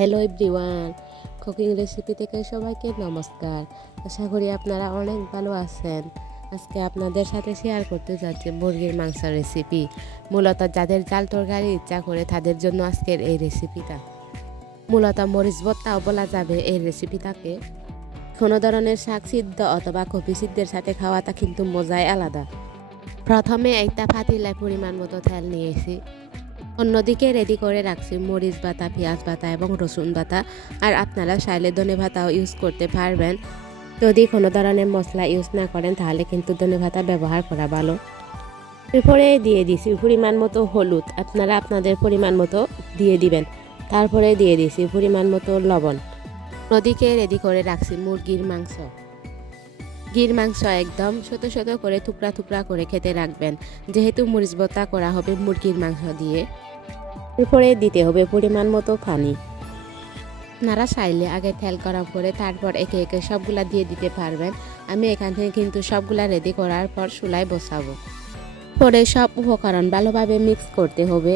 Hello everyone, cooking recipe থেকে সবাইকে নমস্কার। আশা করি আপনারা অনেক ভালো আছেন। আজকে আপনাদের সাথে শেয়ার করতে যাচ্ছি মুরগির মাংসের রেসিপি। মূলত যাদের জাল তরকারি ইচ্ছা করে তাদের জন্য আজকের এই রেসিপিটা। মূলত মরিচ ভর্তাও বলা যাবে এই রেসিপিটাকে। কোনো ধরনের শাক সিদ্ধ অথবা কপি সিদ্ধের সাথে খাওয়াটা কিন্তু মজাই আলাদা। প্রথমে একটা পাতিলায় পরিমাণ মতো তেল নিয়েছি। অন্যদিকে রেডি করে রাখছি মরিচ বাটা, পেঁয়াজ বাটা এবং রসুন বাটা। আর আপনারা চাইলে ধনে পাতাও ইউজ করতে পারবেন। যদি কোনো ধরনের মশলা ইউজ না করেন তাহলে কিন্তু ধনে পাতা ব্যবহার করা ভালো। এরপরে দিয়ে দিছি পরিমাণ মতো হলুদ, আপনারা আপনাদের পরিমাণ মতো দিয়ে দিবেন। তারপরে দিয়ে দিছি পরিমাণ মতো লবণ। অন্যদিকে রেডি করে রাখছি মুরগির মাংস। মুরগির মাংস একদম ছোট ছোট করে টুকরা টুকরা করে খেতে রাখবেন, যেহেতু মরিচ ভর্তা করা হবে মুরগির মাংস দিয়ে। এরপরে দিতে হবে পরিমাণ মতো পানি। আপনারা চাইলে আগে তেল গরম করে তারপর একে একে সবগুলা দিয়ে দিতে পারবেন। আমি এখান থেকে কিন্তু সবগুলা রেডি করার পর চুলায় বসাবো। পরে সব উপকরণ ভালোভাবে মিক্স করতে হবে।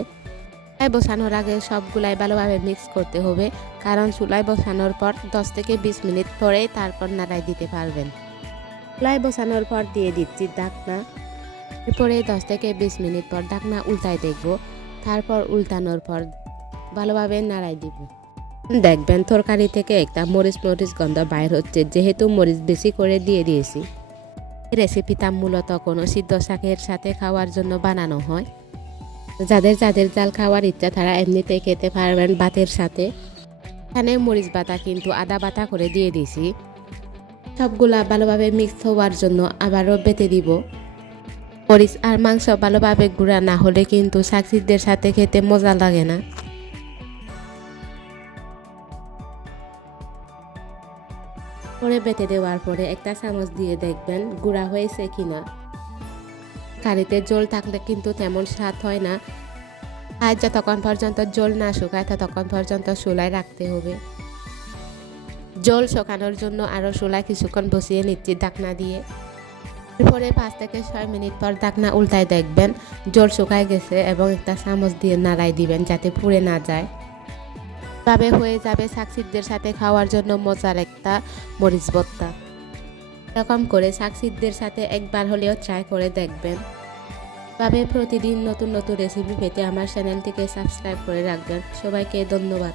চুলায় বসানোর আগে সবগুলাই ভালোভাবে মিক্স করতে হবে, কারণ চুলায় বসানোর পর 10 থেকে 20 মিনিট পরে তারপর নাড়াই দিতে পারবেন। চুলায় বসানোর পর দিয়ে দিচ্ছি ঢাকনা। এরপরে 10 থেকে 20 মিনিট পর ঢাকনা উল্টায় দেখব। তারপর উল্টানোর পর ভালোভাবে নাড়াই দিব। দেখবেন তরকারি থেকে একটা মরিচ মরিচ গন্ধ বাইর হচ্ছে, যেহেতু মরিচ বেশি করে দিয়ে দিয়েছি। রেসিপিটা মূলত কোনো সিদ্ধ শাকের সাথে খাওয়ার জন্য বানানো হয়। যাদের যাদের জাল খাওয়ার ইচ্ছা তারা এমনিতেই খেতে পারবেন ভাতের সাথে। এখানে মরিচ বাটা কিন্তু আদা বাটা করে দিয়ে দিয়েছি। সবগুলা ভালোভাবে মিক্স হওয়ার জন্য আবারও বেটে দিব। মরিচ আর মাংস ভালোভাবে গুঁড়া না হলে কিন্তু শাক সিদ্ধের সাথে খেতে মজা লাগে না। পরে বেটে দেওয়ার পরে একটা চামচ দিয়ে দেখবেন গুঁড়া হয়েছে কিনা। কারিতে জল থাকলে কিন্তু তেমন স্বাদ হয় না। আর যতক্ষণ পর্যন্ত জল না শুকায় ততক্ষণ পর্যন্ত চুলায় রাখতে হবে। জল শুকানোর জন্য আরও চুলায় কিছুক্ষণ বসিয়ে নিচ্ছি ঢাকনা দিয়ে। এরপরে 5 থেকে 6 মিনিট পর ঢাকনা উল্টায় দেখবেন জল শুকায় গেছে এবং একটা চামচ দিয়ে নাড়াই দিবেন যাতে পুড়ে না যায়। তবে হয়ে যাবে শাক সিদ্ধের সাথে খাওয়ার জন্য মজার একটা মরিচ ভর্তা। এরকম করে শাক সিদ্ধের সাথে একবার হলেও ট্রাই করে দেখবেন। তবে প্রতিদিন নতুন নতুন রেসিপি পেতে আমার চ্যানেলটিকে সাবস্ক্রাইব করে রাখবেন। সবাইকে ধন্যবাদ।